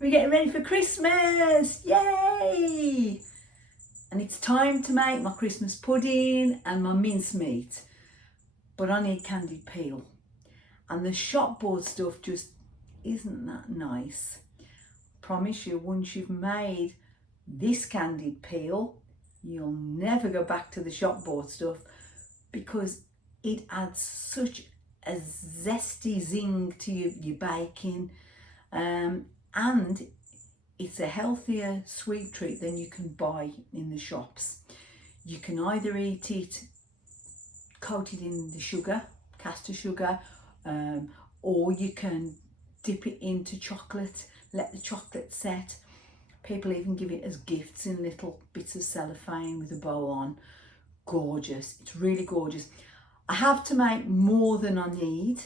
We're getting ready for Christmas, yay! And it's time to make my Christmas pudding and my mincemeat. But I need candied peel. And the shop bought stuff just isn't that nice. Promise you, once you've made this candied peel, you'll never go back to the shop bought stuff because it adds such a zesty zing to your baking. And it's a healthier sweet treat than you can buy in the shops. You can either eat it coated in the sugar, caster sugar, or you can dip it into chocolate, let the chocolate set. People even give it as gifts in little bits of cellophane with a bow on. Gorgeous, it's really gorgeous. I have to make more than I need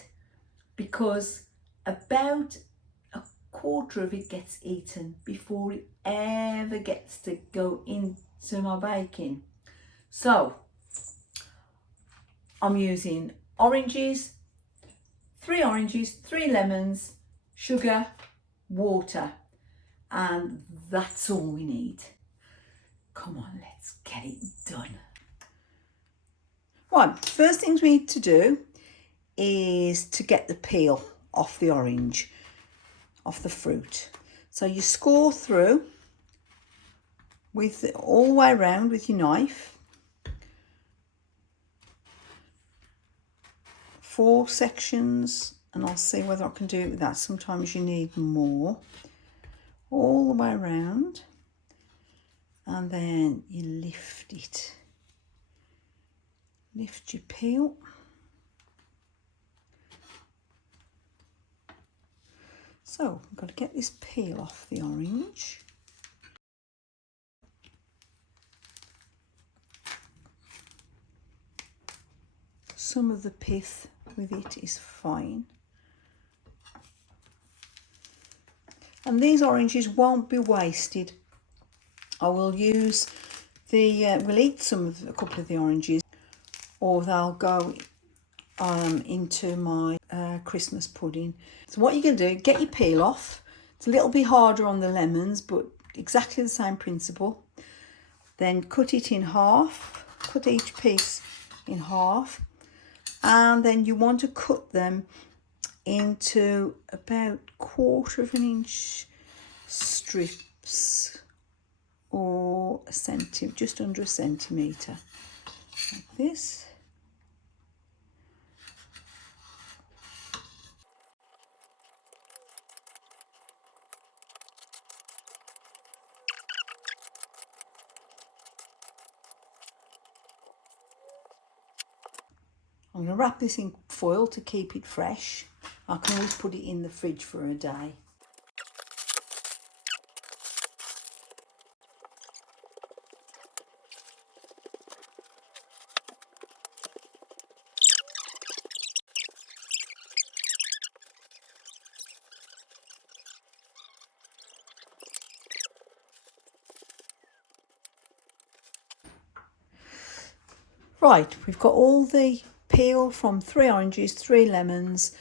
because about a quarter of it gets eaten before it ever gets to go into my baking. So I'm using oranges, 3 oranges, 3 lemons, sugar, water, and that's all we need. Come on, let's get it done. Right, first things we need to do is to get the peel off the orange, off the fruit. So you score through with all the way around with your knife. 4 sections, and I'll see whether I can do it with that. Sometimes you need more. All the way around, and then you lift it. Lift your peel. So I've got to get this peel off the orange. Some of the pith with it is fine. And these oranges won't be wasted. I will use we'll eat a couple of the oranges, or they'll go into my Christmas pudding. So what you're going to do, get your peel off. It's a little bit harder on the lemons, but exactly the same principle. Then cut it in half, cut each piece in half, and then you want to cut them into about 1/4 inch strips, or just under a centimetre, like this. I'm going to wrap this in foil to keep it fresh. I can always put it in the fridge for a day. Right, we've got all the peel from 3 oranges, 3 lemons.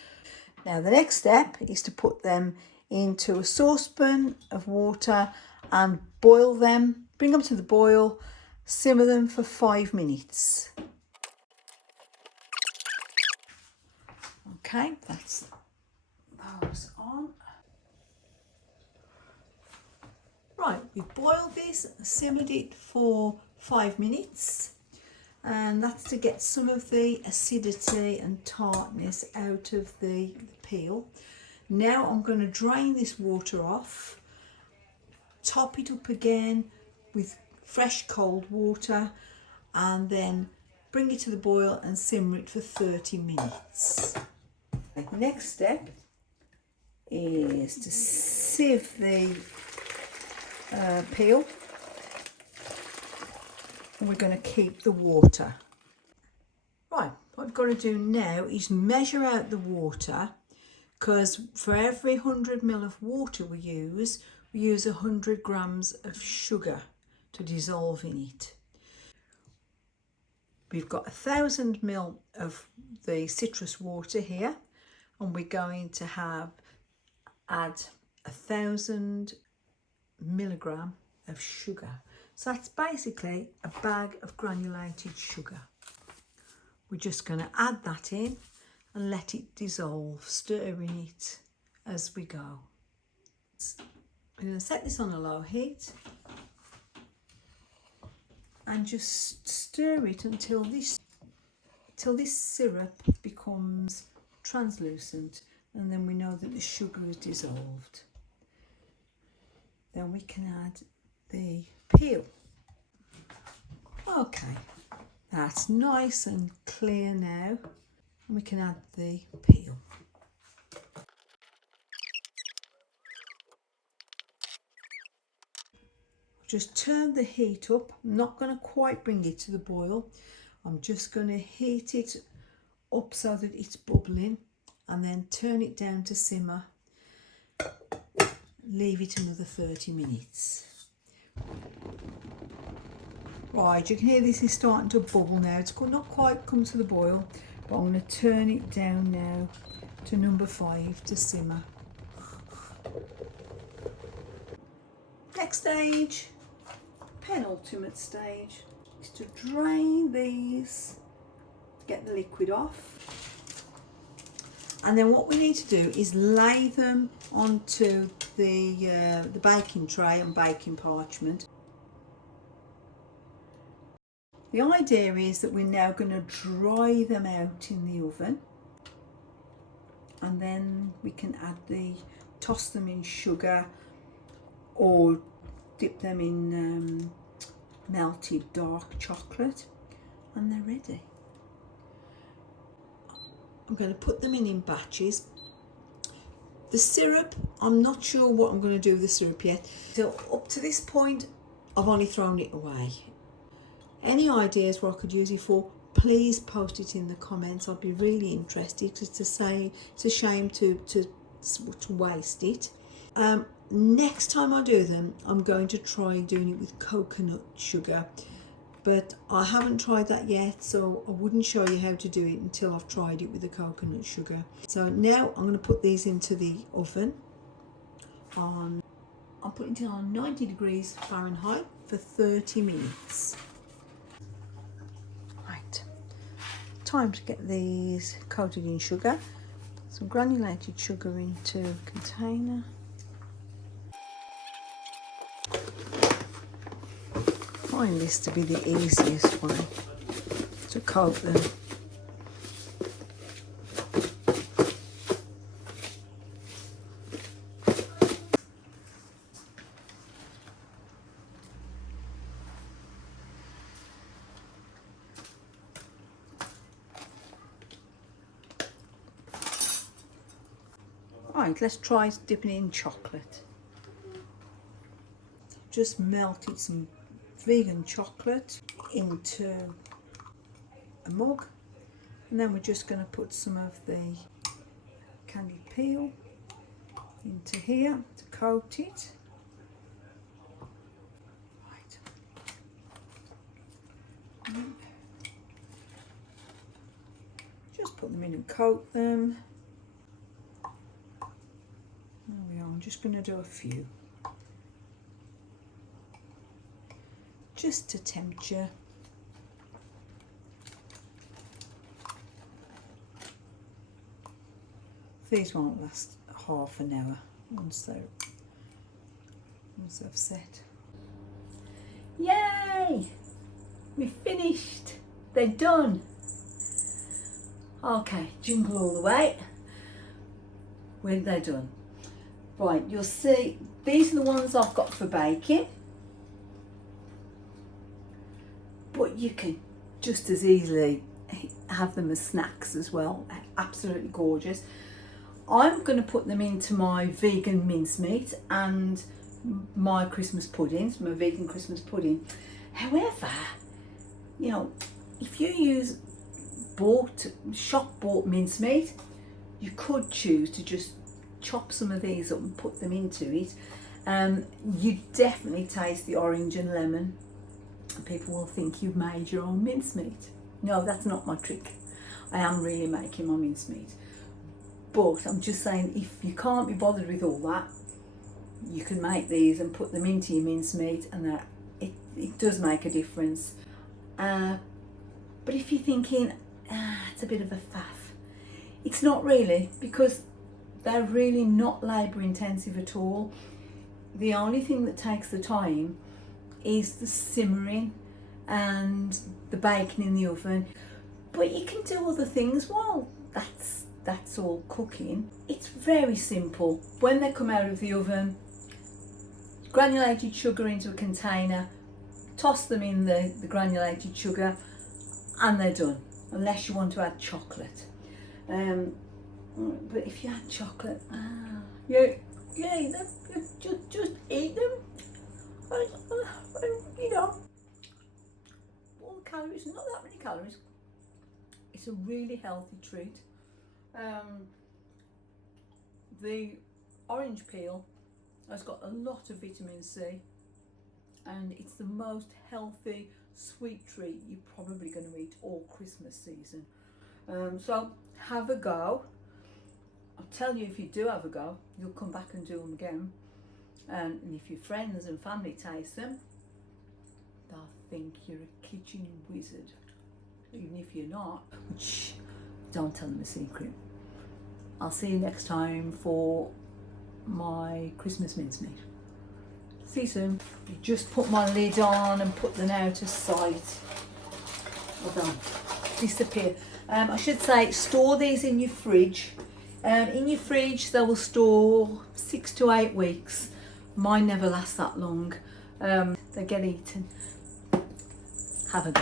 Now the next step is to put them into a saucepan of water and boil them, bring them to the boil, simmer them for 5 minutes. Okay, that's those on. Right, we've boiled this, simmered it for 5 minutes. And that's to get some of the acidity and tartness out of the peel. Now I'm going to drain this water off, top it up again with fresh cold water, and then bring it to the boil and simmer it for 30 minutes. The next step is to sieve the peel. We're going to keep the water. Right, what I've got to do now is measure out the water, because for every 100 ml of water we use 100 grams of sugar to dissolve in it. We've got 1000 ml of the citrus water here, and we're going to add 1,000 milligram of sugar. So that's basically a bag of granulated sugar. We're just going to add that in and let it dissolve, stirring it as we go. I'm going to set this on a low heat and just stir it until this syrup becomes translucent, and then we know that the sugar is dissolved. Then we can add the peel. Okay, that's nice and clear now, and we can add the peel. Just turn the heat up. I'm not going to quite bring it to the boil. I'm just going to heat it up so that it's bubbling, and then turn it down to simmer. Leave it another 30 minutes. Right, you can hear this is starting to bubble now. It's not quite come to the boil, but I'm going to turn it down now to number 5 to simmer. Next stage, penultimate stage, is to drain these, get the liquid off, and then what we need to do is lay them onto the baking tray and baking parchment. The idea is that we're now going to dry them out in the oven, and then we can toss them in sugar or dip them in melted dark chocolate, and they're ready. I'm going to put them in batches. The syrup, I'm not sure what I'm going to do with the syrup yet. So up to this point, I've only thrown it away. Any ideas what I could use it for, please post it in the comments. I'd be really interested, because it's a shame to waste it. Next time I do them, I'm going to try doing it with coconut sugar, but I haven't tried that yet, so I wouldn't show you how to do it until I've tried it with the coconut sugar. So now I'm going to put these into the oven. I'm putting it on 90 degrees Fahrenheit for 30 minutes. Right, time to get these coated in sugar. Some granulated sugar into a container. I find this to be the easiest way to coat them. Right, let's try dipping it in chocolate. Just melted some vegan chocolate into a mug, and then we're just going to put some of the candied peel into here to coat it. Right. Just put them in and coat them. There we are. I'm just going to do a few, just to tempt you. These won't last half an hour once they've set. Yay! We're finished. They're done. Okay, jingle all the way. When they're done. Right, you'll see these are the ones I've got for baking. But you can just as easily have them as snacks as well. Absolutely gorgeous. I'm going to put them into my vegan mincemeat and my Christmas puddings, my vegan Christmas pudding. However, you know, if you use shop bought mincemeat, you could choose to just chop some of these up and put them into it. You definitely taste the orange and lemon, and people will think you've made your own mincemeat. No, that's not my trick. I am really making my mincemeat. But I'm just saying, if you can't be bothered with all that, you can make these and put them into your mincemeat, and that it does make a difference. But if you're thinking, it's a bit of a faff, it's not really, because they're really not labour intensive at all. The only thing that takes the time is the simmering and the baking in the oven. But you can do other things while that's all cooking. It's very simple. When they come out of the oven, granulated sugar into a container, toss them in the granulated sugar, and they're done, unless you want to add chocolate. But if you add chocolate, you eat them, just eat them, and you know, all the calories, not that many calories. It's a really healthy treat. The orange peel has got a lot of vitamin C, and it's the most healthy sweet treat you're probably going to eat all Christmas season. So have a go. I'll tell you, if you do have a go, you'll come back and do them again. And if your friends and family taste them, they'll think you're a kitchen wizard. Even if you're not, which, don't tell them a secret. I'll see you next time for my Christmas mincemeat. See you soon. Just put my lid on and put them out of sight. Hold on. Disappear. I should say, store these in your fridge. In your fridge, they will store 6 to 8 weeks. Mine never last that long. They get eaten. Have a go.